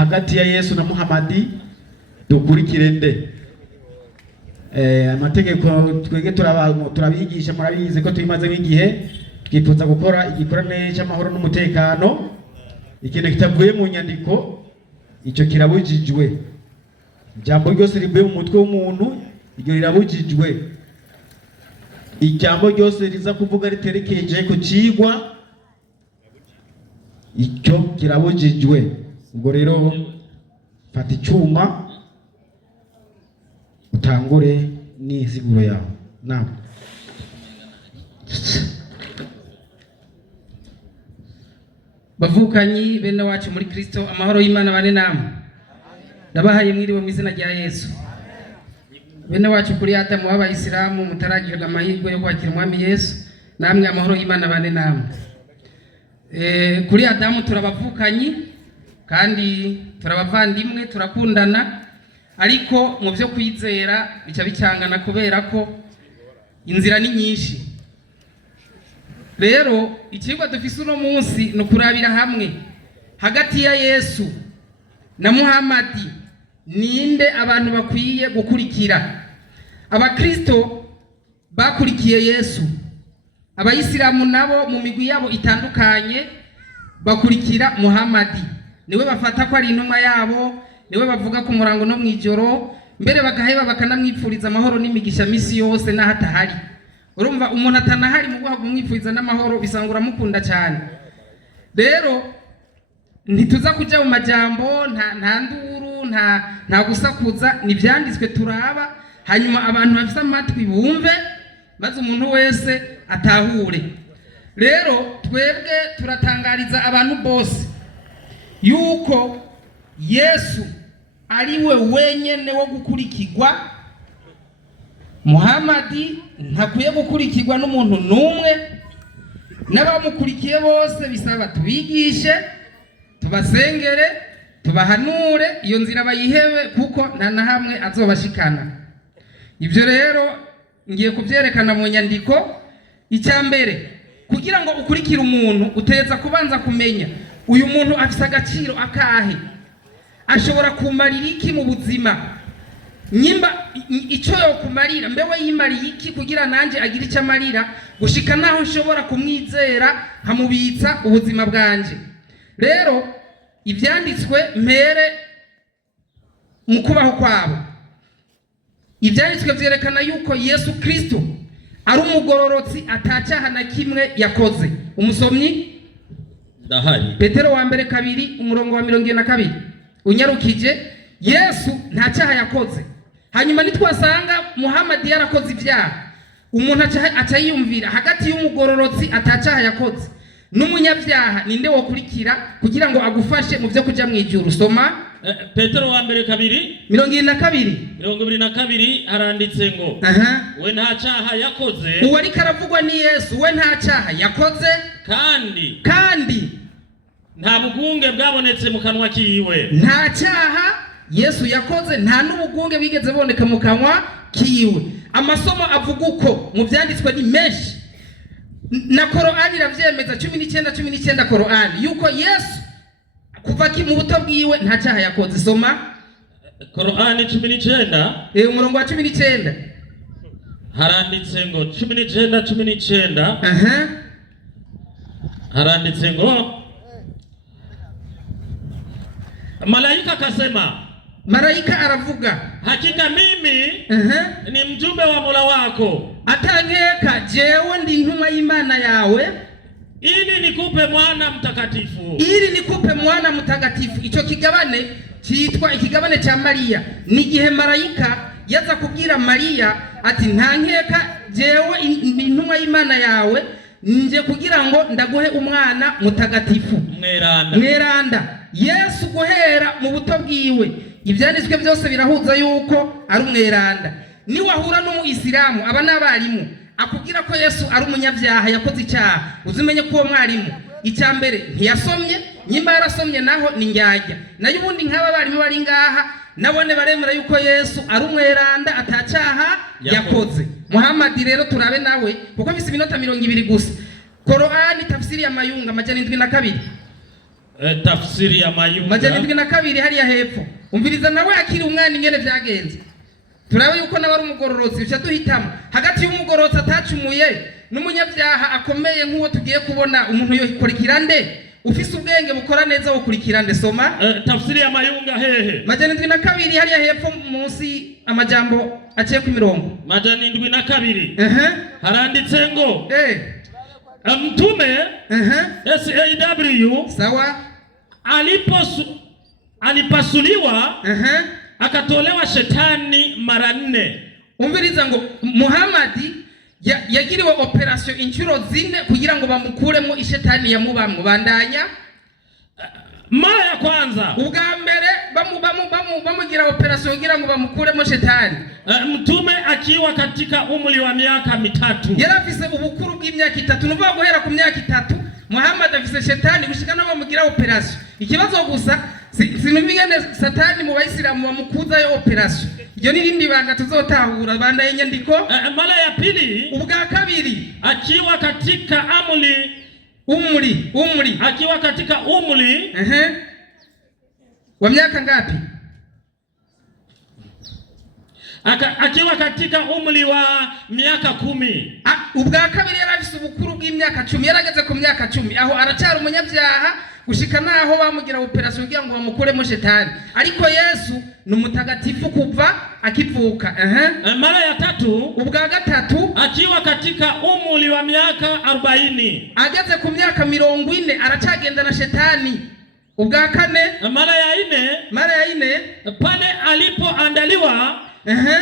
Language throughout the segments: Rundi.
hagati ya Yesu na Muhamadi dukurikire nde? Amategeko twege turabigisha, murabizi ko tuyimaze nk'igihe twifuza gukora igikorane cy'amahoro n'umutekano. Ikintu kitavuye mu nyandiko icyo kirabujijwe. Ijambo ryose rivuye mu mutwe w'umuntu iryo rirabujijwe. Ijambo ryose riza kuvuga riterekeje ku cigwa icyo kirabujijwe. Ubwo rero fata icyuma utangure n'iziguro yawe. Naam. Bavukanyi bene wacu muri Kristo, amahoro y'Imana bane namwe. Ndabahaye mwiriwe mu izina rya Yesu. Bene wacu kuri Adamu w'Abayisilamu mutaragirwa amahirwe yo kwakira Umwami Yesu, namwe amahoro y'Imana bane namwe. Kuri Adamu turabavukanyi kandi turabavandimwe, turakundana, ariko mu byo kwizera bica bicangana kubera ko inzira ni nyinshi. Rero ikigwa dufise uno munsi no kurabira hamwe hagati ya Yesu na Muhamadi ninde abantu bakwiye gukurikira. Abakristo bakurikiye Yesu, Abayisilamu nabo mu migwi yabo itandukanye bakurikira Muhamadi. Niwe bafata ko ari intumwa yabo, niwe bavuga ku murango no mwijoro, mbere bagaheba bakanamwipfuriza amahoro n'imigisha misi yose na hatahari. Urumva umuntu atanahari mu guha kumwipfuriza n'amahoro bisangura mukunda cyane. Rero ntituza kujya mu majambo, nta nduru, nta gusakuza, nibyanditswe turaba, hanyuma abantu bafite amatwi bumve, maze umuntu wese atahure. Rero twebwe turatangariza abantu bose yuko Yesu ariwe wenyene wo gukurikirwa. Muhamadi ntakwiye gukurikirwa n'umuntu numwe, n'abamukurikiye bose bisaba tubigishe, tubasengere, tubahanure, iyo nzira bayihebe kuko nta na hamwe azobashikana. Ibyo rero ngiye kubyerekana mu nyandiko. Icyambere, kugira ngo ukurikire umuntu uteza kubanza kumenya uyu muntu afise agaciro akahe, ashobora kumarira iki mu buzima, nyimba icyo yo kumarira, mbewe yimariye iki kugira nanje agira icyo amarira gushika naho nshobora kumwizera nkamubitsa ubuzima bwanje. Rero ibyanditswe mpere mu kubaho kwabo. Ibyanditswe byerekana yuko Yesu Kristo ari umugororotsi, atacyaha na kimwe yakoze. Umusomyi ndahari, Petero wa mbere 2 umurongo wa 22 unyarukije, Yesu nta cyaha yakoze. Hanyuma nitwasanga Muhamadi yarakoze ibyaha, umuntu acayiyumvira hagati y'umugororotsi atacyaha yakoze n'umunyabyaha ninde wo kurikira kugira ngo agufashe mu byo kujya mu ijuru. Soma Petero wa mbere 2:22 haranditse ngo we nta cyaha yakoze. Uwo ariko aravugwa ni Yesu, we nta cyaha yakoze kandi nta bugunge bwabonetse mu kanwa kiwe. Nta cyaha Yesu yakoze, nta n'ubugunge bigeze boneka mu kanwa kiwe. Amasomo avuga uko mu byanditswe ni menshi, na Korani iravyemeza 19 Korani yuko Yesu kuva mu buto bwiwe nta cyaha yakoze. Soma Korani 19 umurongo wa 19 haranditse ngo 19 haranditse ngo malaika akasema, malaika aravuga, hakika mimi ni mjumbe wa Mola wako, atankeka jewe ndi intumwa y'Imana yawe, ili nikupe mwana mtakatifu. Icyo kigabane cyitwa ikigabane cya Mariya. Ni gihe malaika yaza kubwira Mariya ati ntankeka jewe intumwa y'Imana yawe nje kugira ngo ndaguhe umwana mutagatifu mweranda. Yesu guhera mu buto bwiwe ibyanditswe byose birahuza yuko ari umweranda. Ni wahura n'umuyisilamu aba n'abarimu akubwira ko Yesu ari umunyabyaha yakoze icyaha, uzimenye ko uwo mwarimu icyambere ntiyasomye, nyimba yarasomye naho ni njyajya. Nayo ubundi nk'aba barimu bari ngaha nabone baremera yuko Yesu ari umweranda atacyaha yakoze. Muhamadi rero turabe nawe kuko bise iminota 20 gusa. Korani tafsiri ya Mayunga 702 tafsiri ya Mayunga majana 72 hariya hepfo. Umviriza nawe akiri umwana ingene vyagenze. Turabe yuko nabari umugororotsi uca duhitamo hagati y'umugororotsi atacumuye n'umunyabyaha akomeye nk'uwo tugiye kubona. Umuntu yokurikira nde? Ufise ubwenge bukora neza wo kurikira nde? Soma tafsiri ya Mayunga hehe majana 72 hariya hepfo munsi amajambo aciye ku mirongo. Majana 72 haranditse ngo mtume SAW sawa alipasuliwa akatolewa shetani mara 4. Umviriza ngo Muhammadi yagiriwe operation inshuro 4 kugira ngo bamukuremo ishetani yamubamwe. Bandanya mara ya kwanza ubwa mbere bamugira operation kugira ngo bamukuremo shetani. Mtume akiwa katika umri wa miaka 3 yarafise ubukuru bw'imyaka 3. Nuvuga guhera ku myaka 3 Muhammad afise shetani gushika no bamugira operation. Ikibazo gusa sinumvigane satani mu bayisilamu bamukuza yo operation. Iyo ni rindi banga tuzotahura. Bandaye nyandiko mara ya pili ubwa kabiri akiwa katika umri akiwa katika umri wa miaka ngapi? Akiwa katika umri wa miaka 10. Ubwa kabiri yarafise ubukuru bw'imyaka 10. Yarageze ku myaka 10 aho aracyari umunyabyaha gushika naho bamugira operation kugira ngo bamukuremo shetani. Ariko Yesu ni umutagatifu kuva akivuka. Mara ya 3 ubwa gatatu akiwa katika umri wa miaka 40. ageze ku myaka 40 aracagenda na shetani. Ubwa kane mara ya 4 pale alipoandaliwa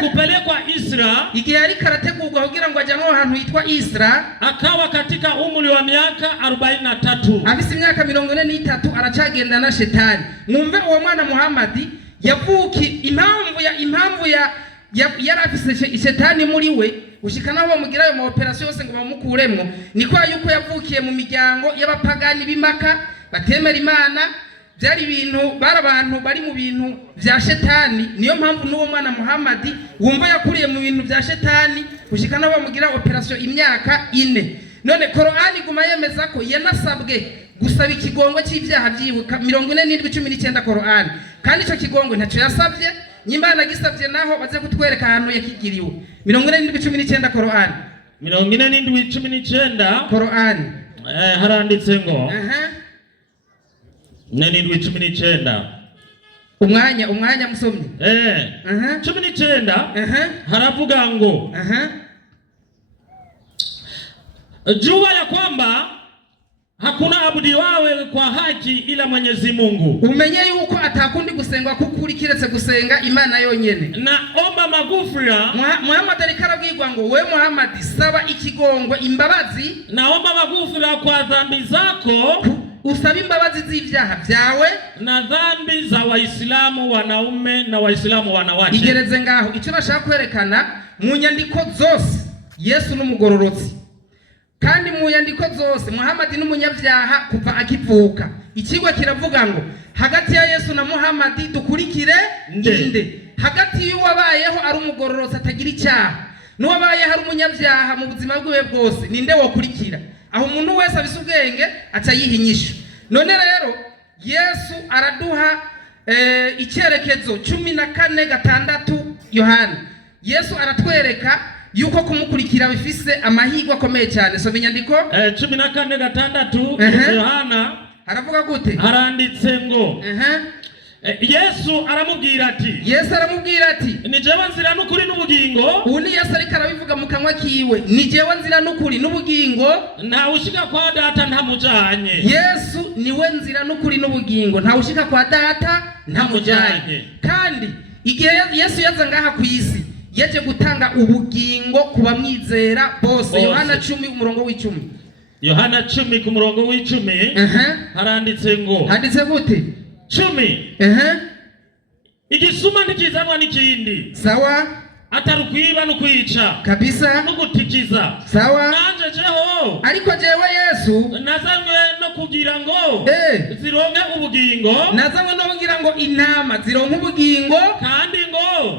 kupelekwa Isra, igihe ari karategurwa kugira ngo ajyanwe ahantu hitwa Isra, akawa katika umri wa miaka 43. afise imyaka 43 aracagenda na shetani. Mwumve uwo mwana Muhammadi yavuki impamvu ya yarafise shetani muri we gushika naho bamugira ayo ma operation yose ngo bamukuremwo. Ni kwa yuko yavukiye mu miryango y'abapagani b'Imaka batemera Imana. Byari ibintu bari abantu bari mu bintu vya shetani. Niyo mpamvu n'uwo mwana Muhammadi wumva yakuriye mu bintu vya shetani gushika naho bamugira operation imyaka 4. None Qur'ani guma yemeza ko yanasabwe gusaba ikigongo cy'ivyaha byiwe 47:19 Qur'ani. Kandi ico kigongo ntacyo yasabye. Nyimbana gisabye naho baze kutwereka ahantu yakigiriwe. 47:19 Qur'ani. 47:19 Qur'ani. Haranditse ngo 47:19 umwanya musomye 19 haravuga ngo jua ya kwamba hakuna abudiwawe kwa haki ila Mwenyezi Mungu. Umenye yuko atakundi gusengwa kukuri kiretse gusenga Imana yonyene. Na omba magufira Muhammad alikarabwirwa ngo we Muhammad saba ikigongo imbabazi. Na omba magufira kwa dhambi zako, usaba imbabazi z'ivyaha vyawe na dhambi za Waislamu wanaume na Waislamu wanawake. Igereze ngaho icyo bashaka kwerekana mu nyandiko zose Yesu n'umugororotsi. Kandi mu nyandiko zose Muhammad n'umunyabyaha kuva akivuka. Ikigwa kiravuga ngo hagati ya Yesu na Muhammad dukurikire nde? Hagati y'uwabayeho ari umugororotsi atagira icyaha n'uwabayeho ari umunyabyaha mu buzima bwe bwose ninde wokurikira? Aho umuntu wese abise ubwenge aca yihinyisha. None rero Yesu araduha icyerekezo 14:6 Yohana. Yesu aratwereka yuko kumukurikira bifise amahirwe akomeye cyane. So binyandiko 14:6 Yohana haravuga gute? Haranditse ngo Yesu aramubwira ati ni jewe nzira n'ukuri n'ubugingo. Uni Yesu ariko arabivuga mu kanwa kiwe, ni jewe nzira n'ukuri n'ubugingo, nta ushika kwa data ntamujanye. Yesu niwe nzira n'ukuri n'ubugingo, nta ushika kwa data ntamujanye. Kandi igihe Yesu yaza ngaha ku isi yaje gutanga ubugingo kuba mwizera bose. Yohana 10:10. Yohana 10:10 haranditse ngo handitse gute? 10 igisuma ntikizanwa n'ikindi. Sawa. Atarukwiba no kwica kabisa no gutikiza. Sawa. Nanje jeho ariko jewe Yesu nazanywe no kugira ngo zironke ubugingo. Nazanywe no kugira ngo intama zironke ubugingo kandi ngo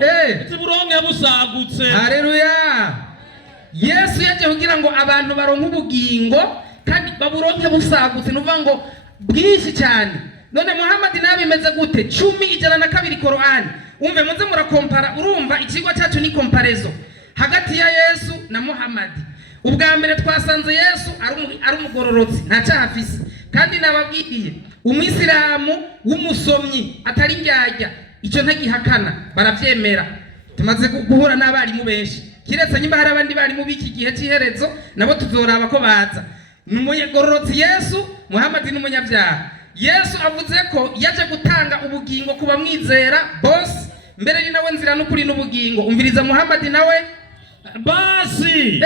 ziburonke busagutse. Haleluya. Yesu yaje kugira ngo abantu baronke ubugingo kandi baburonke busagutse, nuvuga ngo bwinshi cyane. none Muhammad nawe bimeze gute? 10:102 Qur'an. Umve muze murakompara, urumva ikigo cyacu ni comparezo hagati ya Yesu na Muhammad. Ubwa mbere twasanze Yesu ari umugororotsi nta cyaha afise, kandi nababwiye umwisilamu w'umusomyi atari ndyarya icyo ntagihakana, baravyemera. Tumaze guhura n'abarimu benshi, kiretse nyimba hari abandi barimu b'iki gihe cy'iherezo nabo tuzoraba ko baza. N'umugororotsi Yesu, Muhammad n'umunyabyaha. Yesu avuze ko yaje gutanga ubugingo kuba mwizera boss, mbere ni nawe nzira n'ukuri n'ubugingo. Umviriza Muhammad nawe basi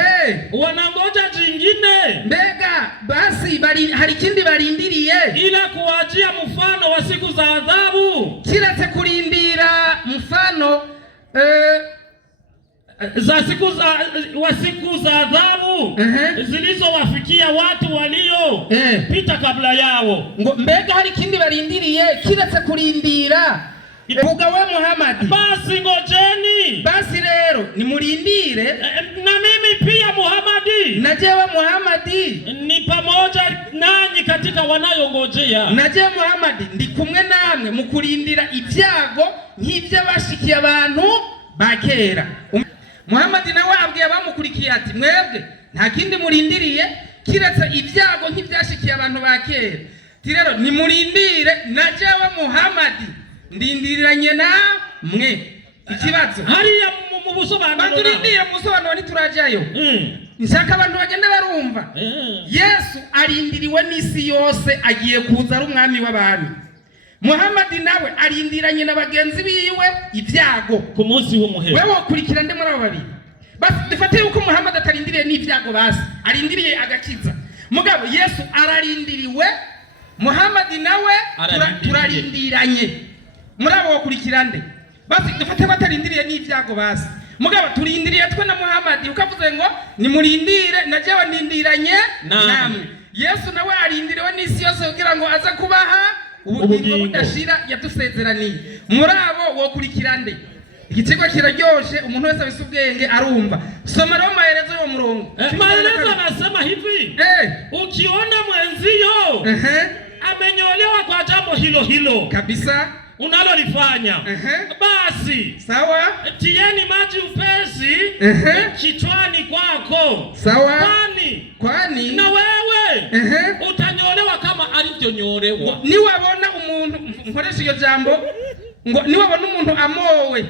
wanangoja jingine, mbega basi hari kindi barindiriye ila kuwajia mfano wa siku za adhabu, kiretse kurindira mfano za siku za adhabu zilizowafikia watu walio pita kabla yao. Mbega hari kindi barindiriye kiretse kurindira vuga we Muhammad? Basi ngojeni, basi rero nimurindire na mimi pia Muhammad, na jewe Muhammad ni pamoja nanyi katika wanayongojea. Na jewe Muhammad ndi kumwe namwe mu kurindira ibyago nk'ibyo bashikiye abantu bakera. Muhammad nawe abwiye abamukurikiye ati mwebwe nta kindi murindiriye kiretse ibyago nk'ibyashikiye abantu bakera. Tirero nimurindire na jewe Muhammad ndindiriranye namwe. Ikibazo hariya mu busobanuro, bandurindire mu busobanuro niturajayo. Nshaka abantu bagenda barumva. Yesu arindiriwe n'isi yose, agiye kuza ari umwami w'abami. Muhammad nawe arindiranye na bagenzi biwe ibyago ku munsi w'umuhero. Wewe ukurikira nde muri abo babiri? Basi dufate yuko Muhammad atarindiriye n'ibyago, basi arindiriye agakiza. Mugabo Yesu ararindiriwe, Muhammad nawe turarindiranye. Muri abo bakurikira nde? Basi dufate batarindiriye n'ibyago, basi mugabo turindiriye twe na Muhammad. Ukavuze ngo nimurindire na jewe ndindiranye namwe. Yesu nawe arindiriwe n'isi yose kugira ngo aza kubaha ubugingo budashira yadusezeraniye. Muri abo wokurikira nde? Ikigo kiraryoshe, umuntu wese abise ubwenge arumva. Soma rero maelezo yo murongo. Maelezo anasema hivi, ukiona mwenzio amenyolewa kwa jambo hilo kabisa unalolifanya, basi sawa, tieni maji upesi kichwani kwako. Sawa, kwani na wewe utanyolewa kama alivyonyolewa. Niwabona umuntu, nkoresha iyo jambo ngo niwabona umuntu amowe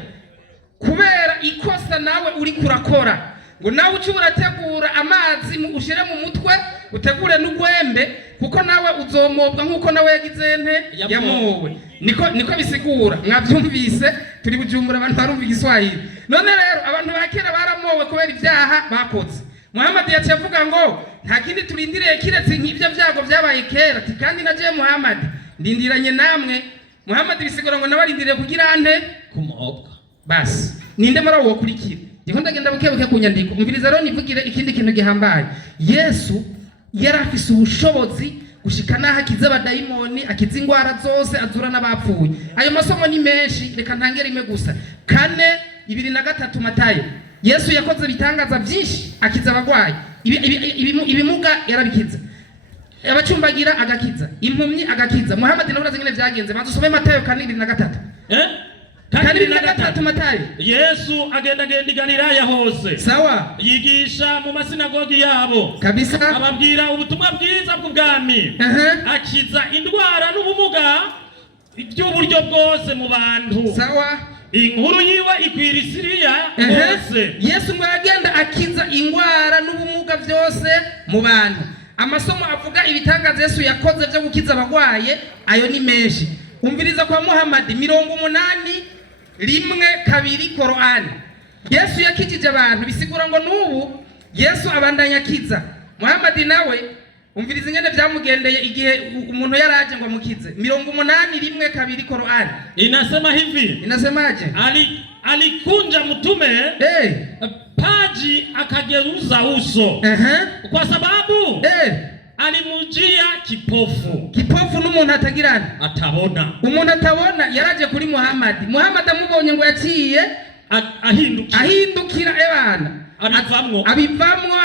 kubera ikosa nawe uri kurakora, ngo nawe uci urategura amazi ushire mu mutwe, utegure n'ugwembe, kuko nawe uzomobwa nkuko nawe yagize nte yamowe. Niko bisigura. Mwavyumvise, turi Bujumbura abantu barumva Igiswahili. None rero abantu bakera baramowe kubera ibyaha bakoze. Muhammad yaciye avuga ngo nta kindi turindiriye kiretse nk'ibyo byago byabaye kera. Kandi naje Muhammad ndindiranye namwe. Muhammad bisigura ngo nabarindiriye kugira ante kumobwa. Basi ninde muri abo wokurikira? Ndiho ndagenda bukebuke ku nyandiko. Umviriza rero nivugire ikindi kintu gihambaye. Yesu yarafise ubushobozi gushika naho akiza abadayimoni, akiza ingwara zose, azura n'abapfuye. Ayo masomo ni menshi, reka ntangere imwe gusa. 4:23 Matayo. Yesu yakoze bitangaza byinshi, akiza abagwayi, ibimuga yarabikiza, abacumbagira agakiza, impumyi agakiza. Muhammad nawe urazingene byagenze, bazusome Matayo 4:23. 4:23 Matayo. Yesu agenda Galilaya hose, sawa, yigisha mu masinagogi yabo kabisa, ababwira ubutumwa bwiza bw'ubwami, akiza indwara n'ubumuga by'uburyo bwose mu bantu. Sawa, inkuru yiwe ikwira Siriya hose. Yesu ngo agenda akiza ingwara n'ubumuga byose mu bantu. Amasomo avuga ibitangaza Yesu yakoze byo gukiza abagwaye, ayo ni menshi. Umviriza kwa Muhammad 81:2 Qur'an. Yesu yakijije abantu, bisigura ngo nubu Yesu abandanya akiza. Muhammad nawe umviriza ingene byamugendeye igihe umuntu yaraje ngo amukize. 81:2 Qur'an inasema hivi, inasemaje? Alikunja mtume paji akageuza uso kwa sababu alimujia kipofu. Kipofu n'umuntu atagirana atabona. Umuntu atabona yaraje kuri Muhammad. Muhammad amubonye ngo yaciye ahindukira ebana abivamwo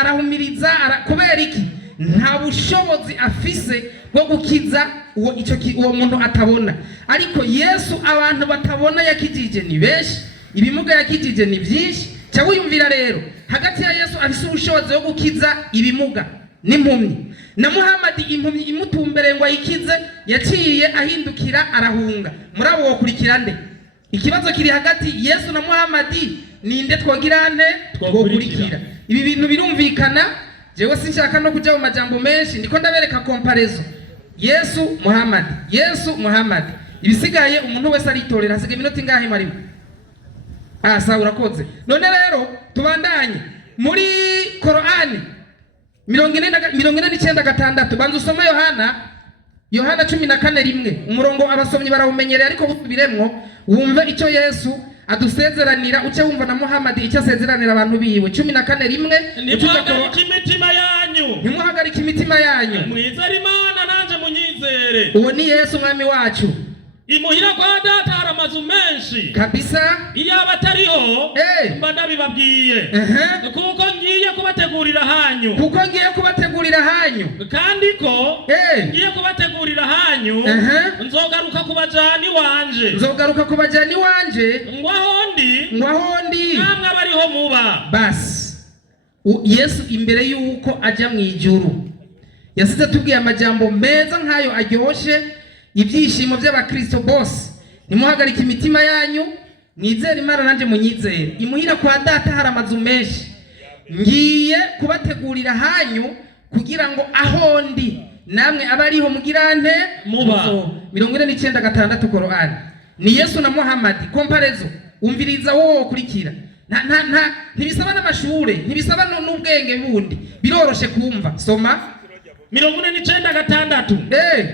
arahumiriza kubera iki? nta bushobozi afise bwo gukiza uwo muntu atabona. Ariko Yesu abantu batabona yakijije ni benshi, ibimuga yakijije ni byinshi. Cya wiyumvira rero, hagati ya Yesu afise ubushobozi bwo gukiza ibimuga n'impumyi, na Muhamadi impumyi imutumbere ngo ayikize, yaciye ahindukira arahunga. Murabo wokurikira nde? Ikibazo kiri hagati Yesu na Muhamadi, ninde twogirane twokurikira? Ibi bintu birumvikana. Jewe sinshaka no kuja mu majambo menshi, ndiko ndabereka comparaison Yesu Muhamadi, Yesu Muhamadi. Ibisigaye umuntu wese aritorera. Hasigaye iminota ingahe marimo? Sawa, urakoze. None rero tubandanye muri Korani 49:6. Banza usoma Yohana 14:1. Umurongo abasomyi barawumenyereye, ariko busubiremwo wumve icyo Yesu adusezeranira, uce wumva na Muhamadi icyo asezeranira abantu biwe. 14:1. Nimuhagarike imitima yanyu, ntimuhagarike imitima yanyu, mwizere Imana nanje munyizere. Uwo ni Yesu mwami wacu. Imuhira kwa data hari amazu menshi kabisa, iyo abatariho mba ndabibabwiye, kuko ngiye kubategurira hanyu, kandi ko ngiye kubategurira hanyu, nzogaruka kubajana iwanje, ngwahondi namwe abariho muba. Basi Yesu imbere yuko aja mu ijuru yasize tubwiye amajambo meza nkayo aryoshe, ibyishimo by'abakristo bose. Nimuhagarike imitima yanyu, mwizere Imana nanje munyizere. Imuhira kwa data hari amazu menshi, ngiye kubategurira hanyu, kugira ngo aho ndi namwe abariho mugirante muba. 49:6 Korani. Ni Yesu na Muhamadi comparaison. Umviriza wowe kurikira. Ntibisaba n'amashure, ntibisaba n'ubwenge bundi, biroroshe kumva. Soma 49:6.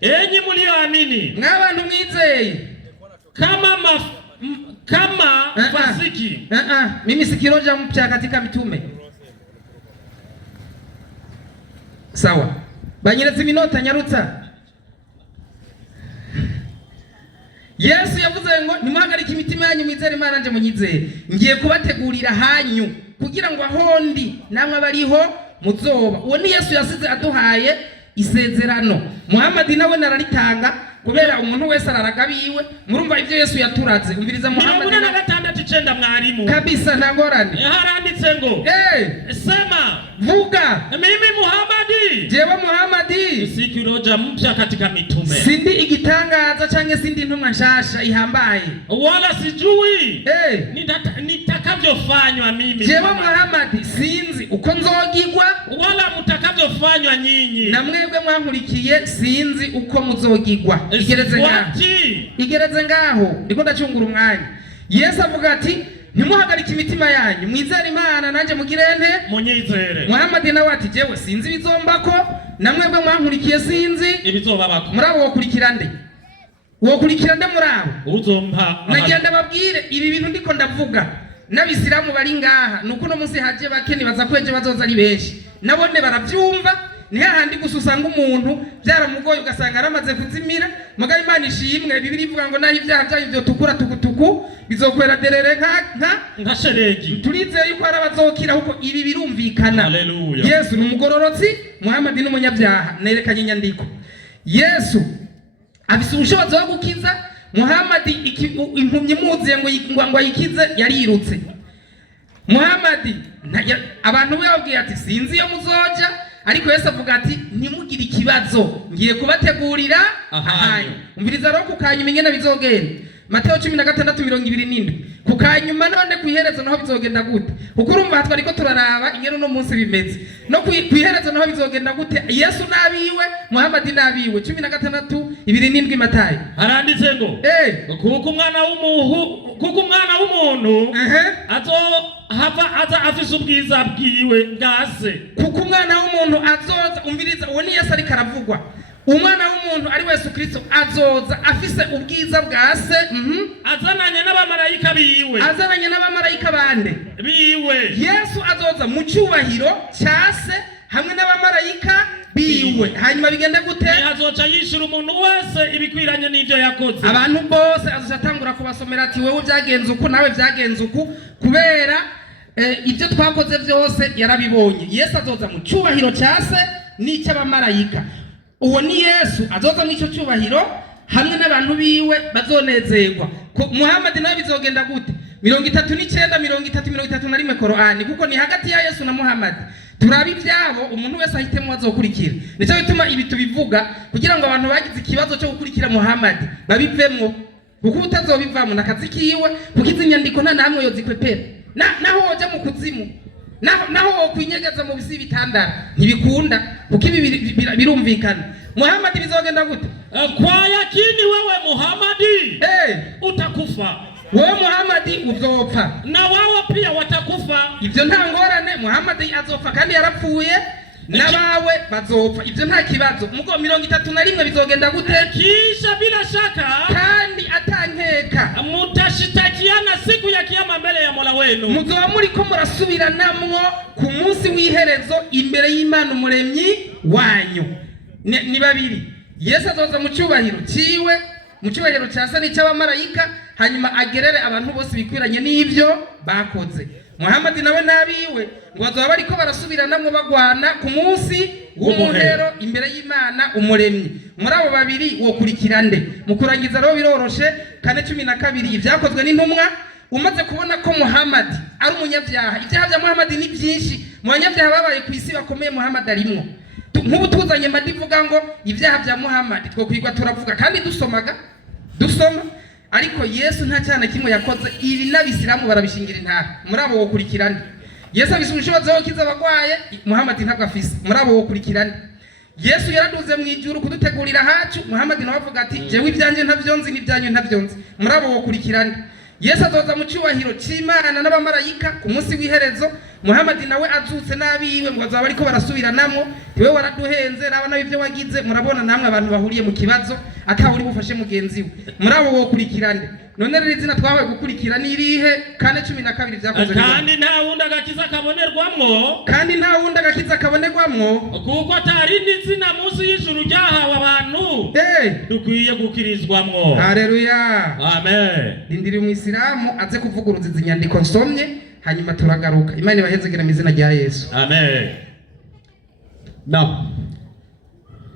Enyi mulioamini, n'abantu mwizeye, kama fasiki. Mimi sikiroja mpya katika mitume. Sawa, banyeretse iminota nyarutsa. Yesu yavuze ngo nimuhagarike imitima yanyu, mwizere Imana nanje munyizere. Ngiye kubategurira hanyu, kugira ngo ahondi namwe abariho muzoba. Uwo ni Yesu yasize aduhaye isezerano. Muhamadi nawe nararitanga, kubera umuntu wese araragabiwe. Murumva ibyo Yesu yaturaze. Umviriza Muhamadi 49:9 mwarimu kabisa, ntangorane. Haranditse ngo sema, vuga, mimi Muhamadi, jewe Muhamadi sikiroja mpya katika mitume, sindi igitangaza canke sindi ntumwa nshasha ihambaye, wala sijui nitakavyofanywa mimi. Jewe Muhamadi sinzi uko nzogigwa, wala mutakavyofanywa nyinyi, na mwebwe mwankurikiye sinzi uko muzogigwa. Igereze ngaho ndiko ndacungura umwanya. Yesu avuga ati ntimuhagarike imitima yanyu, mwizere Imana nanje mugirente munyizere. Muhamadi nawe ati jewe sinzi bizombako, na mwebwe mwankurikiye sinzi ibizobabako. Murabo wokurikira nde? Wokurikira nde murabo? Uzompa. Nagenda babwire ibi bintu ndiko ndavuga. N'abisilamu bari ngaha, nuko no munsi haje bakeni baza kweje bazoza ari benshi, nabone baravyumva. Ni hahandi gusanga umuntu byaramugoye ugasanga aramaze kuzimira. Mugabe Imana ishimwe, Bibiri ivuga ngo naho ibyaha byayo byo tukura tukutuku bizokwera derere nka sheregi. Turizeye yuko arabazokira, kuko ibi birumvikana. Haleluya. Yesu ni umugororotsi, Muhamadi n'umunyabyaha. Nerekanye inyandiko. Yesu afise ubushobozi bwo gukiza. Muhamadi impumyi muziye ngo ayikize yarirutse. Muhamadi abantu babwiye ati sinzi iyo muzoja, ariko Yesu avuga ati ntimugire ikibazo, ngiye kubategurira ahanyu. Umviriza rero kukanyuma ingene bizogenda. Mateo 16:27. Kukanyuma none kwiherezo naho bizogenda gute? Kuko urumva hatwa ariko turaraba ingene no munsi bimeze. No kwiherezo naho bizogenda gute? Yesu nabiwe, Muhamadi nabiwe. 16:27 Matayo. Haranditse ngo kuko umwana w'umuntu aza afise ubwiza bwiwe bwase. Kuko umwana w'umuntu azoza, umviriza uwo ni Yesu ariko aravugwa. Umwana w'umuntu ari Yesu Kristo azoza afise ubwiza bwase, azananye n'abamarayika biwe. Azananye n'abamarayika bande biwe. Yesu azoza mu cyubahiro cyase hamwe n'abamarayika biwe. Hanyuma bigende gute? Azoca yishura umuntu wese ibikwiranye n'ibyo yakoze. Abantu bose azatangura kubasomera ati wewe byagenze uku nawe byagenze uku, kubera ibyo twakoze byose yarabibonye. Yesu azoza mu cyubahiro cyase n'icy'abamarayika. Uwo ni Yesu azoza mu ico cyubahiro hamwe n'abantu biwe bazonezerwa. Muhammad nawe bizogenda gute? 39 31 Korani, kuko ni hagati ya Yesu na Muhammad. Turabi byabo umuntu wese ahitemo azokurikira. Nico bituma ibi tubivuga kugira ngo abantu bagize ikibazo cyo gukurikira Muhammad babivemwo, kuko utazobivamo nakazi kiwe, kukiza inyandiko nta namwe yozikwepera. Naho woja mu kuzimu, naho wokwinyegeza mu bisi bitandara ntibikunda, kuko ibi birumvikana. Muhammad bizogenda gute? Kwa yakini wewe Muhammad utakufa. Wewe Muhammad uzopfa, na wao pia watakufa. Ivyo nta ngorane, Muhammad azopfa kandi yarapfuye, nabawe bazopfa. Ivyo nta kibazo. Mugo 31 bizogenda gute? Kisha bila shaka kandi atankeka mutashitakiana siku ya kiyama mbele ya Mola wenu. Muzoba muriko murasubiranamwo ku munsi w'iherezo imbere y'Imana umuremyi wanyu. Ni babiri. Yesu azoza mu cyubahiro ciwe, mu cyubahiro cyasa n'icy'abamarayika, hanyuma agerere abantu bose bikwiranye n'ivyo bakoze. Muhammad nawe nabiwe ngo bazoba bariko barasubiranamwo bagwana ku munsi w'umuhero imbere y'Imana umuremyi. Muri abo babiri wokurikira nde? Mu kurangiza rero biroroshe 4:12 ibyakozwe n'intumwa. Umaze kubona ko Muhammad ari umunyabyaha, ibyaha bya Muhammad ni byinshi, mu banyabyaha babaye ku isi bakomeye Muhammad arimo. Nk'ubu tuzanye madivuga ngo ibyaha bya Muhammad twokwirwa turavuga kandi dusoma, ariko Yesu nta cyana kimwe yakoze. Ibi n'abisilamu barabishingira intara. Muri abo wokurikirana Yesu abisubishoboza wo kiza abagwaye, Muhammad ntabwo afise. Muri abo wokurikirana Yesu yaraduze mu ijuru kudutegurira hacu, Muhammad nawe avuga ati jewe ibyanje ntavyonzi n'ibyanyu ntavyonzi. Muri abo wokurikirana Yesu azoza mu cyubahiro cy'Imana n'abamarayika ku munsi w'iherezo. Muhammad nawe azutse nabiwe ngo bazaba ariko barasubiranamo. Tiwe waraduhenze n'abana b'ibyo wagize, murabona namwe abantu bahuriye mu kibazo atawuri bufashe mugenzi we. Muri abo wokurikirane none rero izina twawe gukurikira ni irihe? 4:12 byakoze. Kandi nta wundi agakiza kabonerwamwo, kandi nta wundi agakiza kabonerwamwo, kuko atarindi zina munsi y'ijuru ryahawe abantu dukwiye gukirizwamwo. Haleluya, amen. Ndindiri umwisilamu aze kuvuguruza izi nyandiko nsomye, hanyuma turagaruka. Imana ibahezegera mu izina rya Yesu, amen.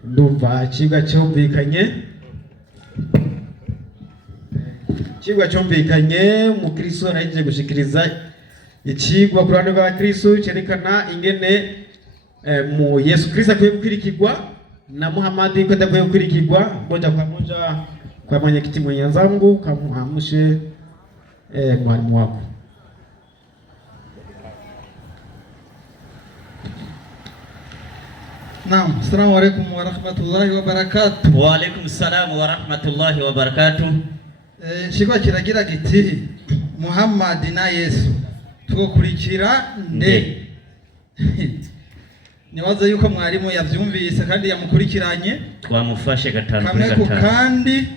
Ndumva ikigwa cyumvikanye, umukristo arangije gushikiriza ikigwa ku ruhande rw'abakristo cyerekana ingene mu Yesu Kristo akwiye gukurikirwa na Muhammad ko adakwiye gukurikirwa. Moja kwa moja kwa mwenyekiti mwenzangu, kamuhamushe mwalimu wako. Naam, assalamu alaykum wa rahmatullahi wa barakatuh. Wa alaykum salam wa rahmatullahi wa barakatuh. Shikwa kiragira giti Muhammad na Yesu tukurikira nde? Niwaza yuko mwarimu yavyumvise kandi yamukurikiranye, twamufashe gatanu kuri gatanu kandi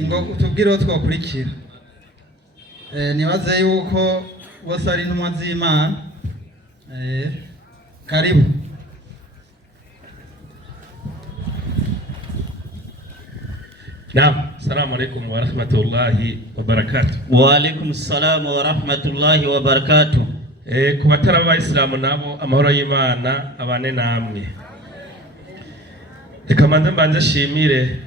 ngo utubwire aho twakurikira. Niwaza yuko bose ari intumwa z'Imana. Karibu. Naam, assalamu alaykum wa rahmatullahi wa barakatuh. Wa alaykum assalam wa rahmatullahi wa barakatuh. Ku batari abayisilamu nabo amahoro y'Imana abane namwe. Reka mbanze shimire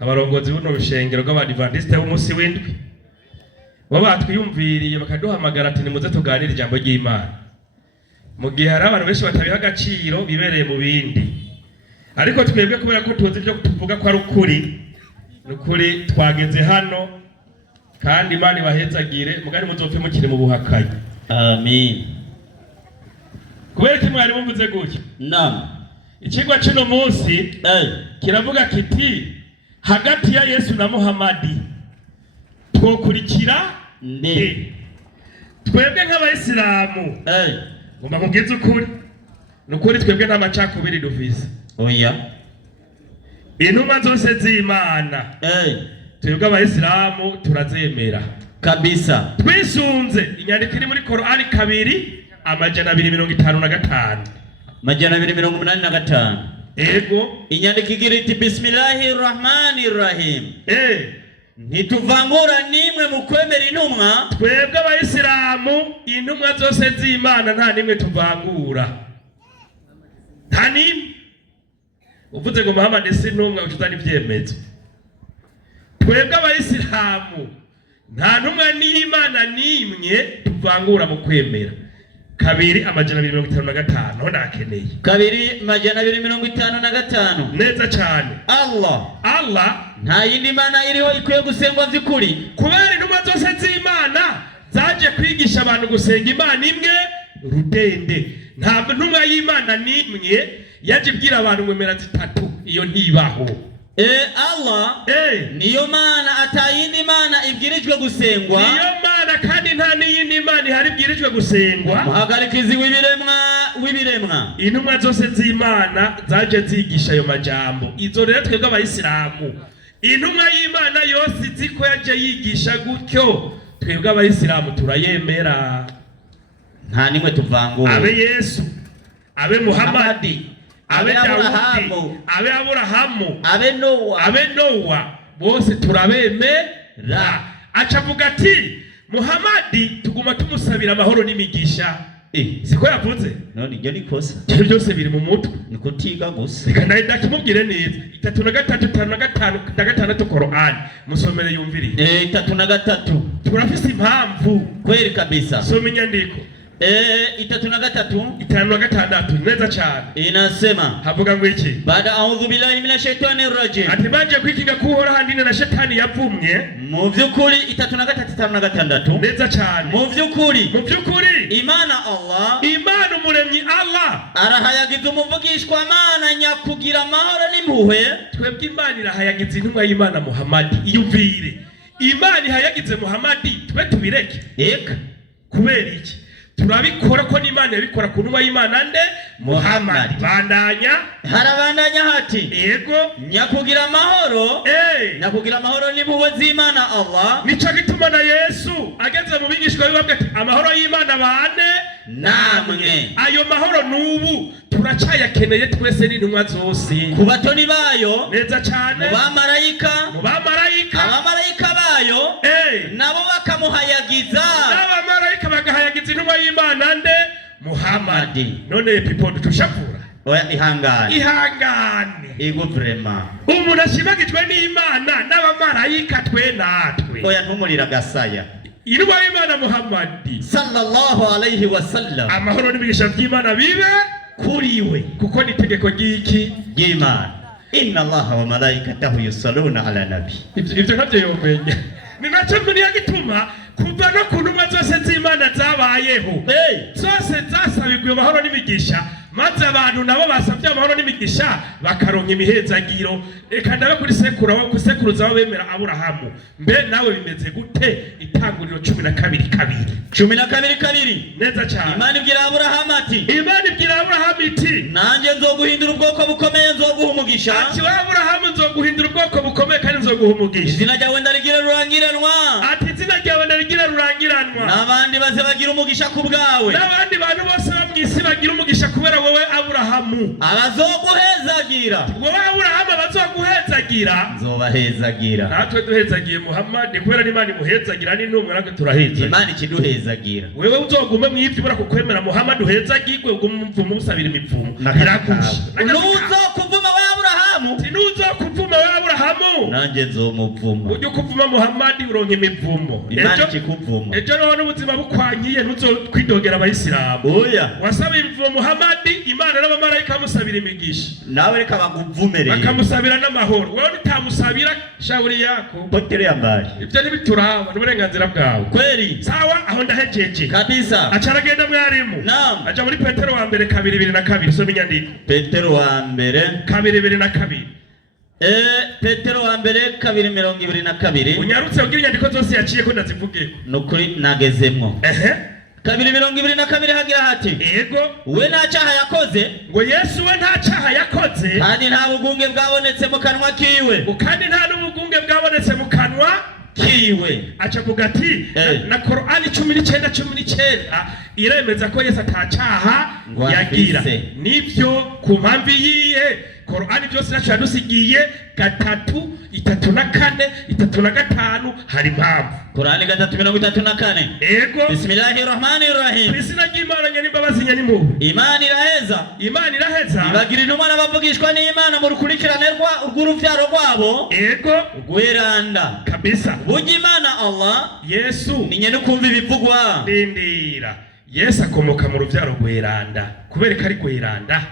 abarongozi b'uno rushengero rw'Abadiventiste b'umunsi w'indwi batwiyumviriye bakaduhamagara ati nimuze tuganire ijambo ry'Imana. Mu gihe hari abantu benshi batabiha agaciro bibereye mu bindi, ariko twebwe kubera ko tuzi ibyo tuvuga ko ari ukuri twageze hano, kandi Imana ibahezagire mugani muzopfe mukiri mu buhakanyi. Amen. Kubera ko mwari muvuze gutyo. Naam. Ikigwa cy'uno munsi kiravuga kiti hagati ya Yesu na Muhammad twokurikira nde? Twebwe nk'abayisilamu ngomba kugeza ukuri twebwe nta macakubiri dufise. Oya. Intumwa zose z'Imana twebwe abayisilamu turazemera kabisa, twisunze inyandiko iri muri Korani 2:255. 285. Ego inyandiko igira iti Bismillahirrahmanirrahim. Ntituvangura nimwe mu kwemera intumwa. Twebwe abayisilamu intumwa zose z'Imana nta nimwe tuvangura. nta nimwe. Uvuze ngo Muhammad si ntumwa ucuzana ivyemezo. Twebwe abayisilamu nta ntumwa n'Imana nimwe tuvangura mu kwemera. Kabiri amajana 255 ho nakeneye. Kabiri amajana 255. Neza cyane. Allah nta yindi mana iriho ikwiye gusengwa vy'ukuri. Kubera intumwa zose z'Imana zaje kwigisha abantu gusenga Imana imwe rudende. Nta ntumwa y'Imana nimwe yaje bwira abantu mwemera zitatu, iyo ntibaho. Allah niyo mana, atayindi mana ibwirijwe gusengwa. Niyo mana kandi nta n'iyindi mana ihari ibwirijwe gusengwa. Muhagarikizi w'ibiremwa. Intumwa zose z'Imana zaje zigisha ayo majambo. Izo rero twebwe abayisilamu, intumwa y'Imana yose iziko yaje yigisha gutyo, twebwe abayisilamu turayemera. Nta nimwe tuvangura. Abe Yesu, abe Muhammadi, abe Dawudi, abe Aburahamu, abe Nowa, bose turabemera. Acavuga ati Muhammadi tuguma tumusabira amahoro n'imigisha. Siko yavuze? None iryo ni kosa. Ibyo byose biri mu mutwe. Ni kutiga gusa. Reka ndakimubwire neza. 3:5 Qur'an. Musomere yumviriye. 3:3. Turafise impamvu. Kweli kabisa. Soma inyandiko. 3:5 neza cyane. Inasema havuga ngo iki? Baada a'udhu billahi minash shaitani rajim. Ati baje kwikinga kuhora handine na shetani yapfumye. Mu vyukuri 3:5 neza cyane. Mu vyukuri Imana Allah, Imana umuremyi Allah arahayagiza umuvugishwa Mana nyakugira amahoro n'impuhwe. Twebwe Imana irahayagiza intumwa y'Imana Muhammad. Iyumvire, Imana ihayagize Muhammad, twe tubireke. Eka kubera iki? Turabikora ko n'Imana yabikora ku ntumwa y'Imana nde? Muhammad. Bandanya harabandanya hati yego nyakugira amahoro nyakugira amahoro n'impuhwe z'Imana Allah. Nico gituma na Yesu ageze mu bigishwa biwe ati amahoro y'Imana bane namwe. Ayo mahoro nubu turacayakeneye twese n'intumwa zose, ku batoni bayo neza cyane, mu bamarayika abamarayika bayo nabo bakamuhayagiza, n'abamarayika bagahayagiza intumwa y'Imana nde? Muhammad. None people tushakura. Oya ihangane ego vraiment umuntu ashimagijwe n'Imana n'abamarayika twe natwe. Oya ntumurira gasaya. Intumwa y'Imana Muhammad sallallahu alayhi wa sallam, amahoro n'imigisha by'Imana bibe kuriwe, kuko ni itegeko ry'iki? Ry'Imana. Inna Allaha wa malaikatahu yusalluna ala nabi. Ibyo ntabyo yomenye. Ni nacyo muri yagituma kuva no ku ntumwa zose z'Imana zabayeho zose zasabigwe amahoro n'imigisha, maze abantu nabo basabye amahoro n'imigisha bakaronka imihezagiro. Reka ndabe kuri sekuruza abo bemera Aburahamu. Mbe nawe bimeze gute? Itanguriro 12:2 neza cyane. Imana ibwira Aburahamu iti nanjye nzoguhindura ubwoko bukomeye, nzoguha umugisha. Ati Aburahamu nzoguhindura ubwoko bukomeye kandi nzoguha umugisha. Izina ryawe ndarigira rurangiranwa. Ati izina ryawe ndarigira rurangiranwa. N'abandi baze bagira umugisha ku bwawe. N'abandi bantu bose bo mw'isi bagira umugisha kubera wowe Aburahamu. Abazoguhezagira. Wowe Aburahamu abazoguhezagira. Nzobahezagira. Natwe duhezagiye Muhammad kubera n'Imana imuhezagira n'intumwa natwe turahezagira. Imana ikiduhezagira. Wewe uzogume mw'ivyo ubura kukwemera Muhammad uhezagirwe ugumvumo usabira imipfumo. Birakusha. Nuzokuvuma wa Aburahamu. Nuzokuvuma wa Aburahamu. Nanjye nzomuvuma. Ujye kuvuma Muhammad uronke imivumo. Imana ikikuvuma. Ejo none ubuzima bukwanyiye ntuzokwidogera abayisilamu. Oya. Wasaba imvumo Muhammad, Imana n'abamarayika bamusabira imigisha. Nawe reka baguvumereye. Bakamusabira n'amahoro. Wowe utamusabira shauri yako. Potere yambari. Ibyo ntibituraba n'uburenganzira bwawe. Kweli. Sawa aho ndahejeje. Kabisa. Acaragenda mwarimu. Naam. Aja muri Petero wa mbere 2:2. Soma inyandiko. Petero wa mbere 2:2. Petero wa mbere 2:22. Unyarutse ugira inyandiko zose yaciye ko ndazivuge. Nukuri nagezemmo. 2:22 hagira hati yego we nta cyaha yakoze, ngo Yesu we nta cyaha yakoze, kandi nta bugunge bwabonetse mu kanwa kiwe, kandi nta n'ubugunge bwabonetse mu kanwa kiwe. Aca kuvuga ati na Qur'ani 19:19 iremeza ko Yesu atacyaha yagira. Nivyo ku mpamvu yiye Korani byose nacu yadusigiye gatatu, 3 na 4, 3 na 5 hari impamvu. Korani 3:34. Ego. Bismillahirrahmanirrahim. Izina ry'Imana nyambabazi nyanimu. Imana iraheza. Imana iraheza. Ibagira intumwa n'abavugishwa n'Imana mu rukurikirane rw'uruvyaro rwabo. Ego. Gweranda. Kabisa. Burya Imana Allah Yesu ni nyene kumva ibivugwa. Ndindira. Yesu akomoka mu ruvyaro gweranda. Kubereka ari gweranda.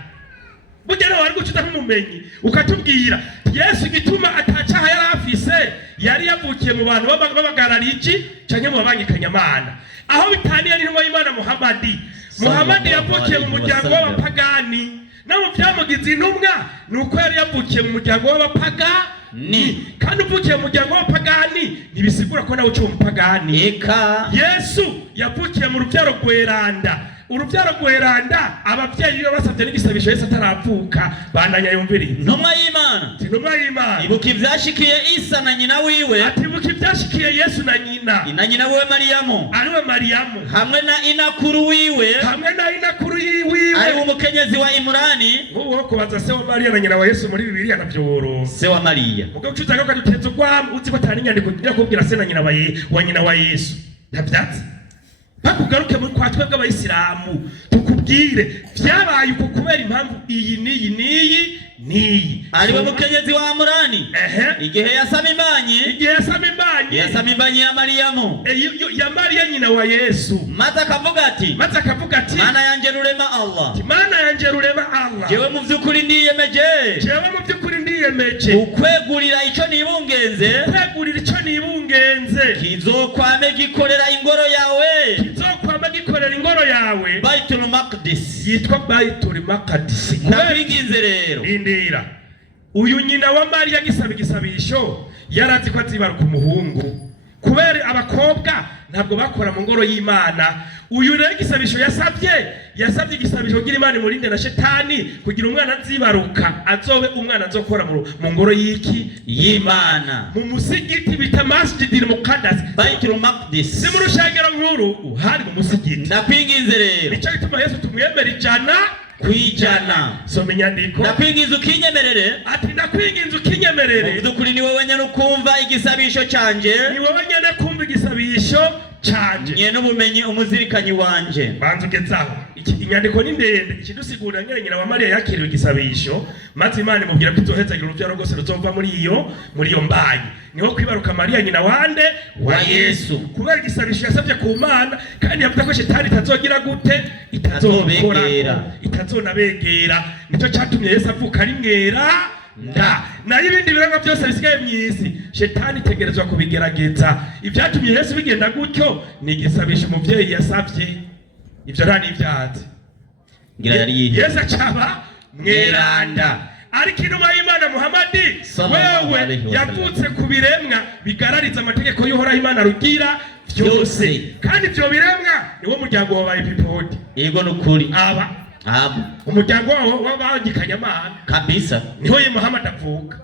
Burya nawe ari gucuta nk'umumenyi ukatubwira Yesu gituma atacaha yari afise yari yavukiye mu bantu b'abagarariji canke mu babangikanyamana. Aho bitaniye n'intumwa y'Imana Muhammadi yavukiye mu muryango w'abapagani. Na mu byamugize intumwa nuko yari yavukiye mu muryango w'abapagani. Kandi uvukiye mu muryango w'abapagani ntibisigura ko nawe uciye umupagani. Eka Yesu yavukiye mu rubyaro gweranda. Urubyaro gweranda abavyeyi iyo basavye n'igisabisho Yesu ataravuka bandanya yumvira ntumwa y'Imana. Ntumwa y'Imana. Ibuka ivyashikiye Isa na nyina wiwe. Ati ibuka ivyashikiye Yesu na nyina. Na nyina wiwe Mariyamu. Ariwe Mariyamu. Hamwe na inakuru wiwe. Hamwe na inakuru yiwe. Ari umukenyezi wa Imurani. Uwo kubaza se wa Mariya na nyina wa Yesu muri Bibiliya navyoro. Se wa Mariya. Mugo ucuza ko kaduteza kwa uzi ko tani nyandiko njya kubwira se na nyina wa nyina wa Yesu. Ntavyatsi. Bakugaruke muri kwa twebwe abayisilamu tukubwire vyabaye uko kubera impamvu iyi niyi ariwe mukenyezi wa Amurani. Igihe yasama imbanyi ya Mariyamu ya Mariya nyina wa Yesu. maze akavuga ati Mana yanje rurema Allah jewe mu vy'ukuri ndiyemeje ukwegurira ico nibungenze kizokwame gikorera ingoro yawe Baitul Maqdis. Yitwa Baitul Maqdis. Ndakwinginze rero indira uyu nyina wa Mariya gisaba igisabisho yarazi ko azibaruka umuhungu kubera abakobwa ntabwo bakora mu ngoro y'Imana. Uyu rero igisabisho yasabye igisabisho kugira Imana imurinde na shetani kugira umwana azibaruka azobe umwana azokora mu ngoro y'Imana mu musigiti bita Masjidil Muqaddas Baitul Maqdis. Si mu rushengero nkuru uhari mu musigiti. Ndakwinginze rero nicyo gituma Yesu tumwemera ijana kwijana. Soma inyandiko. Ndakwinginze ukinyemerere. Ati ndakwinginze ukinyemerere. Udukuri ni wowe nyene ukumva igisabisho canje. Ni wowe nyene kumva igisabisho canje. Nyene ubumenyi umuzirikanyi wanje. Banzu gezaho. Inyandiko ni ndende ikidusigura nyina wa Mariya yakiriwe igisabisho maze Imana imubwira ko izohezagira uruvyaro rwose ruzova muri iyo mbanyi. Niho kwibaruka Mariya nyina wande wa Yesu. Kubera igisabisho yasabye ku Mana kandi yavuga ko shetani itazogira gute itazonabegera. Nicyo cyatumye Yesu avuka ari mwera na ibindi biranga byose bisigaye mw'isi shetani itegerezwa kubigerageza. Ibyatumye Yesu bigenda gutyo ni igisabisho umuvyeyi yasabye. Ivyo rani ivyatsi ngira yari Yesu acaba mweranda. Ariko intumwa y'Imana Muhammadi wewe yavutse ku biremwa bigarariza amategeko y'Uhoraho Imana rugira byose. Kandi ivyo biremwa niwo muryango wabaye Epipodi. Yego nukuri aba umuryango w'abangikanyamana kabisa niho ye Muhammad avuka.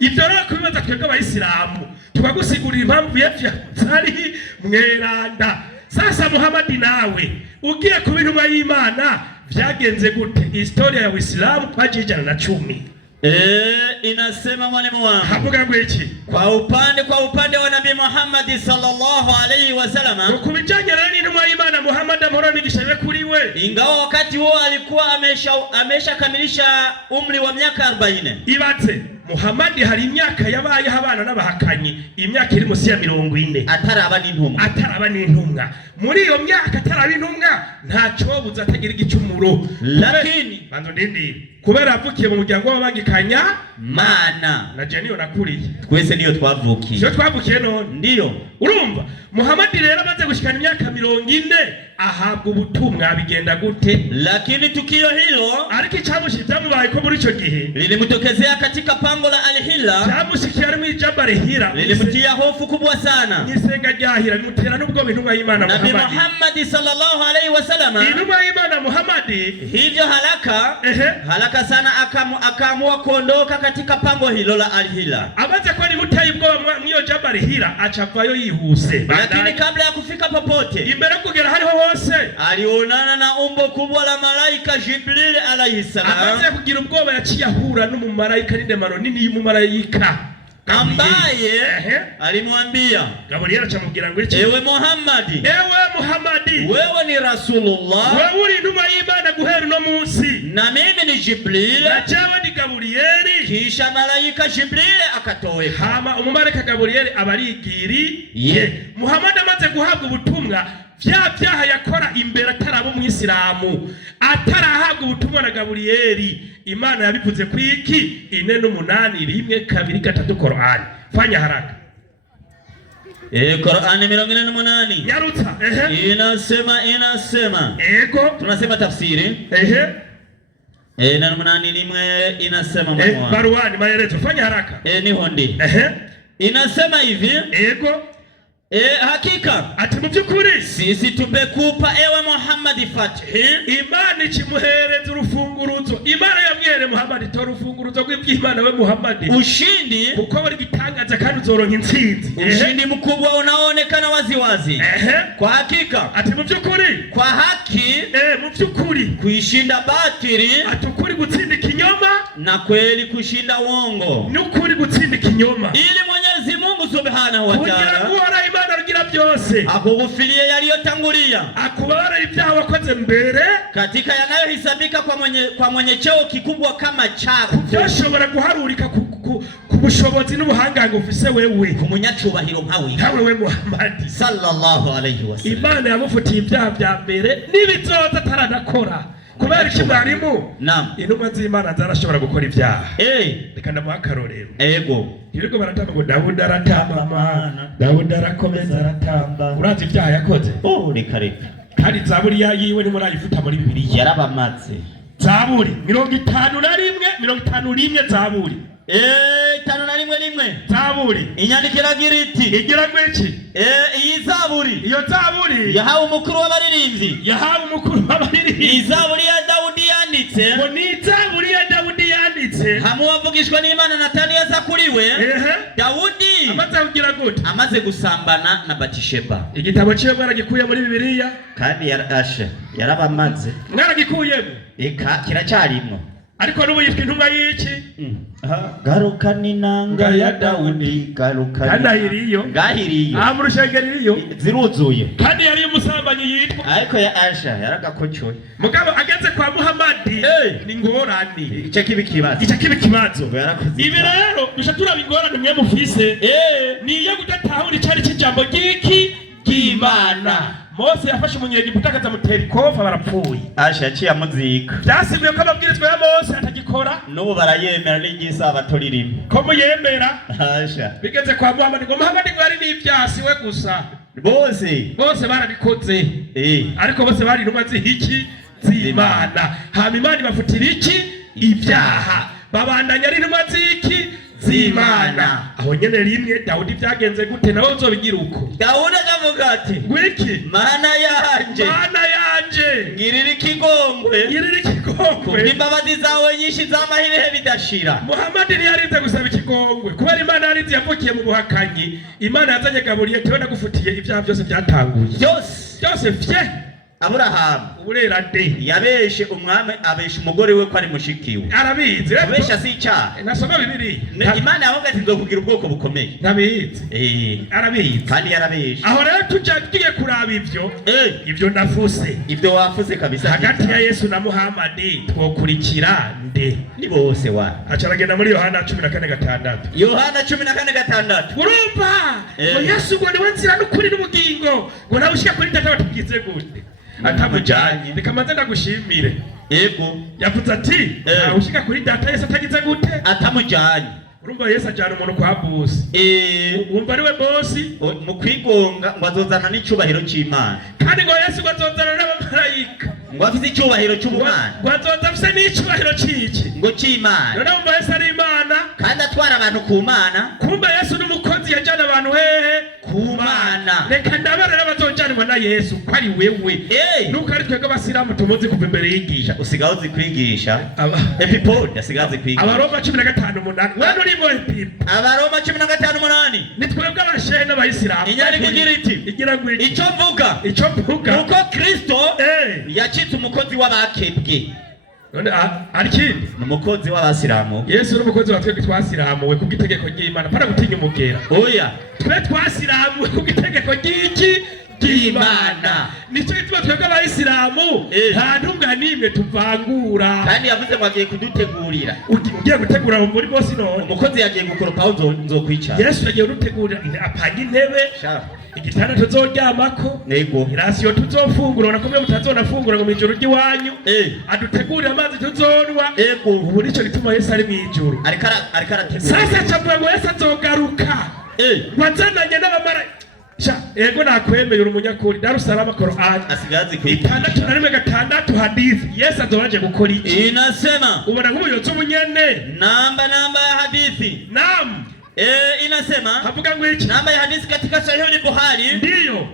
Ivyo rero kubibaza twebwe abayisilamu tukagusigurira impamvu yari mweranda. Sasa Muhammadi nawe ugiye kuba intumwa y'Imana vyagenze gute? Historia ya Uislamu paji 110. Inasema mwalimu wangu. Havuga ngo iki? Kwa upande wa Nabii Muhammad sallallahu alaihi wasallam. Kubijanye na intumwa y'Imana Muhammad amahoro n'igishebe kuri we. Ingawa wakati huo alikuwa ameshakamilisha umri wa miaka 40. Ibatse Muhammad hari imyaka yabaye habana n'abahakanyi imyaka iri musi ya 40 ataraba n'intumwa. Muri iyo myaka ataraba intumwa ntaco buza atagira igicumuro. Lakini banzo ndindi kubera avukiye mu muryango w'abangikanya mana na je niyo nakuriye twese niyo twavukiye. Sio twavukiye none ndiyo urumva. Muhammad rero amaze gushikana imyaka 40 ahabwa ubutumwa bigenda gute? Lakini tukio hilo ariko icyamushiza mubaye ko muri ico gihe lilimutokezea katika pango la Al-Hira. Cyamushikiye ari mu ijamba Hira. Lilimtia hofu kubwa sana. Nisenga ryahira limutera nubwo bintumwa y'Imana Muhammad. Nabii Muhammad sallallahu alaihi wasallam. Intumwa y'Imana Muhammad hivyo haraka sana akaamua kuondoka katika pango hilo la Al-Hira. Abaze ko ni mutayi ubwoba mwiyo jabari hira achavayo yihuse. Lakini kabla ya kufika popote, imbere kugera hariho hose, alionana na umbo kubwa la malaika Jibril alayhi salam. Amaze kugira ubwoba yaciye ahura n'umumarayika n'indemano nini y'umumarayika ambaye alimwambia Gabriel acamubwira ngo iki, ewe Muhammadi, wewe ni Rasulullah, wewe uri intumwa y'Imana guhera no munsi, na mimi ni Jibril, na jewe ni Gabriel. Kisha malaika Jibril akatoweka. Hama umumarayika Gabriel abarigiriye. Muhammad amaze guhabwa ubutumwa, vyaha yakora imbere atarabo mu Isilamu, atarahabwa ubutumwa na Gabriel, Imana yabivuze kwiki 4:8 Qur'an. Fanya haraka. Qur'an 4:8. Nyarutsa. Inasema. Tunasema tafsiri. 4:8 inasema mwa. Baruani maelezo. Fanya haraka. Ni hondi. Inasema hivi. Hakika ati mu byukuri sisi tumekupa ewe Muhammad fathi, Imana ikimuhereza urufunguruzo. Imana yabwiye Muhammad to urufunguruzo rw'iby'Imana we Muhammad, ushindi kuko bari gitangaza kandi uzoronka intsinzi, ushindi mkubwa unaonekana waziwazi. Kwa hakika ati mu byukuri, kwa haki mu byukuri kuishinda batili, ati ukuri gutsinda kinyoma na kweli kushinda uongo, n'ukuri gutsinda kinyoma, ili Mwenyezi Mungu Subhanahu wa Ta'ala byose akugufirie yaliyotangulia, akubara ibyaha wakoze mbere katika yanayohisabika kwa mwenye cheo kikubwa kama chako, byashobora guharurika ku bushobozi n'ubuhangange ufise wewe, ku munyacubahiro nkawe we Muhammad sallallahu alayhi wasallam. Imana yamufutiye ibyaha bya mbere n'ibizoza ataranakora, kubera ikimarimu intumwa z'Imana zarashobora gukora ibyaha. Reka ndamuha akarorero. Yego baratamba ngo Dawudi aratamba Mana, Dawudi arakomeza aratamba. Urazi ibyaha yakoze? Reka. Kandi Zaburi yiwe ni murayifuta muri Bibiliya. Yarabamaze. Zaburi 51 Zaburi. 51 Zaburi. Inyandikira giriti. Igira gweki. Iyi Zaburi. Iyo Zaburi. Yahawe umukuru w'abaririmbyi. Iyi Zaburi ya Dawudi yanditse. Ngo ni Zaburi ya Dawudi yanditse. Hamuwavugishwa n'Imana Natani yaza kuri we. Dawudi amaze kugira gute? Amaze gusambana na Batisheba. Igitabo cye baragikuye muri Bibiliya. Kandi yarabamaze. Mwaragikuyemo. Kiracyarimo. Ariko n'ubu yitwa intumwa y'iki? Garuka n'inanga ya Dawudi, garuka. Kandi ahiriyo. Ngahiriyo. Mu rushengeriyo. Ziruzuye. Kandi yari umusambanyi yitwa. Ariko ya Asha yaragakocoye. Mugabo ageze kwa Muhammad ni ngorane. Icyo kibikibazo. Ibi rero dushatura bingorane mwe mufise. Niyo gudatahura icari cy'ijambo ry'iki ry'Imana. Mose yafashe umunyegiputa akazamutera ikofa barapfuye. Asha yaciye amuzika. Byasibiye ko amabwirizwa ya Mose atagikora. N'ubu barayemera n'igisabato ririmo. Ko muyemera? Asha. Bigeze kwa Muhammad ngo Muhammad ngo ari n'ibyasi we gusa. Bose barabikoze. Ariko bose bari intumwa z'iki z'Imana. Hama Imana ibafutira iki ibyaha. Babandanya ari intumwa z'iki z'Imana. Aho nyene rimwe Dawudi byagenze gute nawe uzobigira uko? Dawudi akavuga ati gwiki Mana yanje ngirira ikigongwe kubw'imbabazi zawe nyinshi z'amahire bidashira. Muhammad yarinze gusaba ikigongwe kubera Imana yarinze yavukiye mu buhakanyi. Imana yazanye Gabriel tubona gufutiye ibyaha byose byatanguye byose vye. Aburahamu uburera de yabeshe umwami abeshe umugore we ko ari mushikiwe. Arabizi abesha si icyaha. Nasoma Bibiliya. Imana yavuga ati nzokugira ubwoko bukomeye. Nabizi. Arabizi. Kandi yarabeshe. Aho rero tugiye kuraba ibyo ndafuse. Ibyo wafuse kabisa. Hagati ya Yesu na Muhammad twokurikira nde? Ni bose wa. Acaragenda muri Yohana 14:6. Yohana 14:6. Urumva? Ngo Yesu ngo niwe nzira n'ukuri n'ubugingo. Ngo nawe ushika kuri Data batugize gute? Atamujanye. Reka manze ndagushimire. Yego. Yavuze ati nawe ushika kuri Data Yesu atagize gute? Atamujanye. Urumva Yesu ajana umuntu kwa bosi. Wumva ari we bosi mu kwigonga ngo azozana n'icubahiro cy'Imana. Kandi ngo Yesu ngo azozana n'abamarayika. Ngo afite icubahiro cy'Umwana. Ngo azoza afite n'icubahiro cy'iki? Ngo cy'Imana. None umva Yesu ari Imana. Kandi atwara abantu ku Mana. Kumba Yesu n'umukozi yajana abantu hehe? Ku Mana. Reka ndabara n'abazojyanwa babona Yesu ko ari wewe nuko ari twebwe abasilamu tumuzi kuva imbere yigisha usigaho uzi kwigisha epipode asigaho uzi kwigisha abaroma 15:8 wewe urimo epipo abaroma 15:8 ni twebwe abashehe n'abayisilamu inyari kugira iti igira ngo icyo mvuga uko Kristo yacitse umukozi w'abakebwe none arikindi n'umukozi w'abasilamu Yesu n'umukozi wa twebwe twasilamu we kubwitegeko ry'Imana para gutinya umugera oya twe twasilamu we kubwitegeko ry'iki ry'Imana nicyo gituma twebwe abayisilamu nta ntunga nimwe tuvangura kandi yavuze ngo agiye kudutegurira ugiye gutegura muri bose none umukozi yagiye gukoropaho nzokwicara Yesu yagiye gutegurira apanga intebe igitanda tuzoryamako nego irasiyo tuzofungura nakomeye mutazonafungura ngo mwijoro ry'iwanyu adutegurira amazi tuzonwa ubu nicyo gituma Yesu ari mwijoro ariko arategura sasa cavuga ngo Yesu azogaruka wazananye n'abamara ego nakwemeye uri umunyakuri Darussalama Qur'an asigazi kwiga 6 hadithi Yesu azobaje gukora iki inasema ubona nk'ubuyobozi umunyene namba ya hadithi naam inasema havuga ngo iki namba ya hadithi katika Sahih Bukhari ndio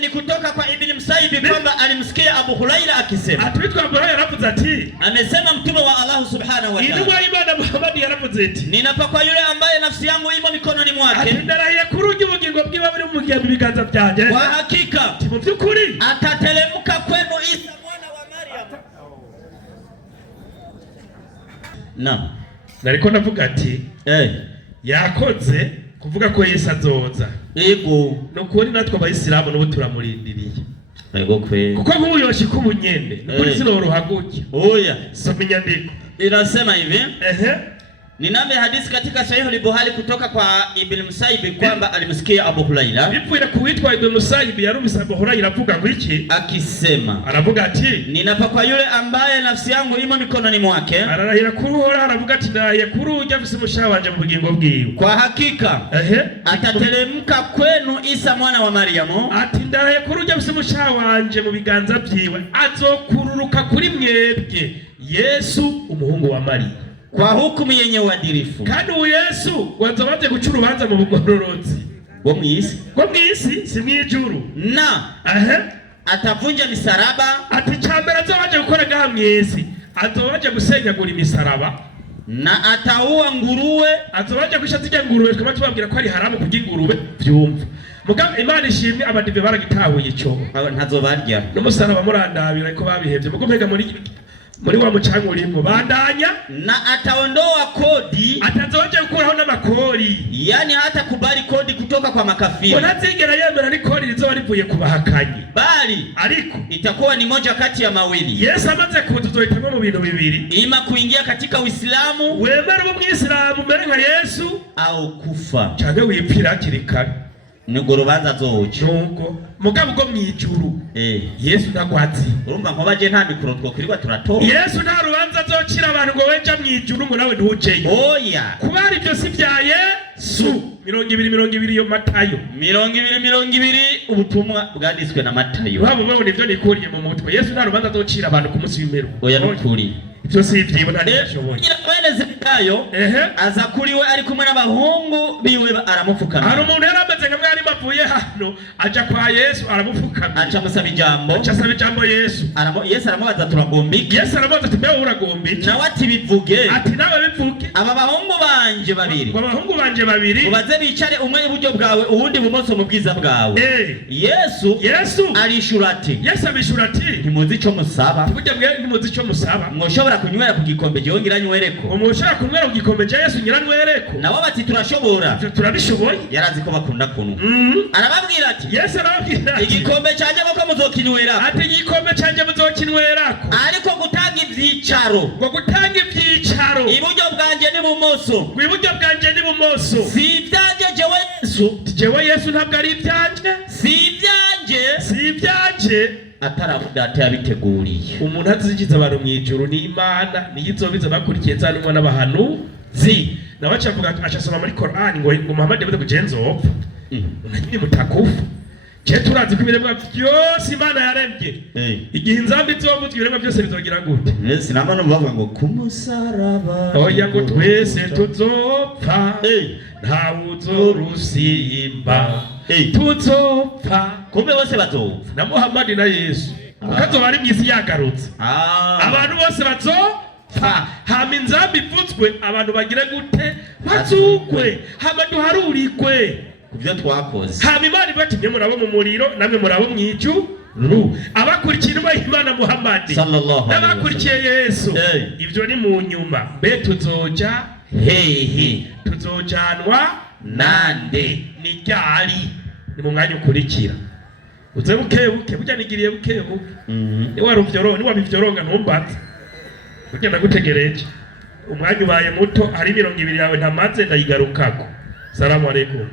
ni kutoka kwa Ibn Musayyib kwamba alimsikia Abu Huraira akisema atwitwa Abu Huraira yaravuze ati amesema mtume wa Allah subhanahu wa ta'ala inwa ibada Muhammad yaravuze ati ninapakwa yule ambaye nafsi yangu imo mikononi mwake atindarahiye kurugi ubugingo bwiwe buri mu gihe biganza byanjye kwa hakika mu byukuri atatelemka kwenu Isa mwana wa Maryam nariko navuga ati yakoze kuvuga ko Yesu azoza yego nukuri natwe abayisilamu n'ubu turamurindiriye yego kwe kuko nk'ubuyoshi k'ubunyende nukuri sinorohaguke oya soma inyandiko inasema hivi Niname hadithi katika Sahih Bukhari kutoka kwa Ibn Musayyib kwamba alimsikia Abu Huraira. Bivuye kuitwa Ibn Musayyib yarumvise Abu Huraira avuga ngo iki? Akisema. Aravuga ati ninapakwa yule ambaye nafsi yangu imo mikononi mwake. Ararahira kuruhora aravuga ati ndaye kurujya vise mushaha wanje mu bugingo bwiwe. Kwa hakika atatelemka kwenu Isa mwana wa Mariamu. Ati ndaye kurujya vise mushaha wanje mu biganza byiwe azokururuka kuri mwebwe Yesu umuhungu wa Maria. Kwa hukumu yenye uadilifu. Kandi Yesu wazabaje guca urubanza mu bugororotsi bwo mwisi. Bwo mwisi si mwijuru. Na atavunja misaraba. Ati cyambere azabaje gukora gaha mwisi. Azabaje gusenyagura imisaraba. Na ataua nguruwe. Azabaje gushatija nguruwe twaba tubabwira ko ari haramu kurya nguruwe byumva. Mugabo Imana ishimwe abadive baragitahuye cyo. Ntazobarya. N'umusaraba murandabira ko babihevye. Mugo mpega muri wa mucango urimo bandanya na ataondoa kodi atazoje gukuraho n'amakori yani hata kubali kodi kutoka kwa makafiri unazigera yemera ni kodi rizoba rivuye kubahakanyi bali ariko itakuwa ni moja kati ya mawili. Yesu amaze kutuzoitamo mu bintu bibiri ima kuingia katika Uislamu wemera mu Islam mbere nka Yesu au kufa cyane wipfira kirikare nigorobanza zoje nuko mugabo go mwijuru Yesu ntagwatsi urumva nkobaje nta mikoro twokirirwa turatora Yesu nta rubanza azocira abantu ngo weja mwijuru ngo nawe ntujeye oya kubari byo si bya Yesu 220 yo Matayo 220 ubutumwa bwanditswe na Matayo babo babone ivyo nikuriye mu mutwe Yesu nta rubanza azocira abantu ku munsi w'imperuka oya nukuri ibyo si ivyibona ndashoboye Zekayo aza kuriwe ari kumwe n'abahungu biwe aramupfukama hari umuntu yarameze nka mwari bavuye hano aja kwa Yesu aramupfukama aca musaba ijambo Yesu Yesu aramubaza turagombiki Yesu aramubaza ati mbeho uragombiki nawe ati bivuge ati nawe bivuge aba bahungu banje babiri ubaze bicare umwe iburyo bwawe uwundi bumoso mu bwiza bwawe Yesu arishura ati Yesu abishura ati ntimuzi ico musaba tujya mwe ntimuzi ico musaba mwoshobora kunywera ku gikombe jewe ngiranywereko umushaka kunywera ku gikombe cya Yesu nyiranywereko nabo bati turashobora turabishoboye yarazi ko bakunda kunywa arababwira ati Yesu arababwira ati igikombe canje bako muzokinywera ati igikombe canje muzokinwerako ariko gutanga ivyicaro ngo gutanga ivyicaro iburyo bwanje n'ibumoso iburyo bwanje n'ibumoso si ivyanje jewe Yesu ntabwo ari ivyanje si ivyanje ataravuga yabiteguriye umuntu azigiza abantu mu ijuru ni Imana niyizobiza bakurikiye zanwa n'abahanuzi nawe acavuga acasoma muri Qur'an ngo Muhammad yavuze kugenza opfa nyine mutakufa je turazi ko ibiremwa byose Imana yaremye igihe inzambi zomutwe ibiremwa byose bizogira gute sinamba no bavuga ngo kumusaraba oya ngo twese tuzopfa nta uzorusimba tuzopfa. Kumbe bose bazopfa na Muhammad na Yesu ukazoba ari mwisi yagarutse. Abantu bose bazopfa hama inzambi ivuzwe abantu bagire gute bazugwe hama duharurigwe kubyo twakoze. Hama Imana ibatumye murabo mu muriro namwe murabo mwijuru abakurikiye Imana Muhammad n'abakurikiye Yesu ibyo ni mu nyuma. Mbe tuzoja hehe? Tuzojanwa nande? Ni ryari? Ni mu mwanya ukurikira. Uze bukebuke burya nigiriye bukebuke. Ni waruvyoronga ni wabivyoronga ntumbatse burya ndagutegereje. Umwanya ubaye muto hari 200 yawe ntamaze ndayigarukako. Salamu alaykum.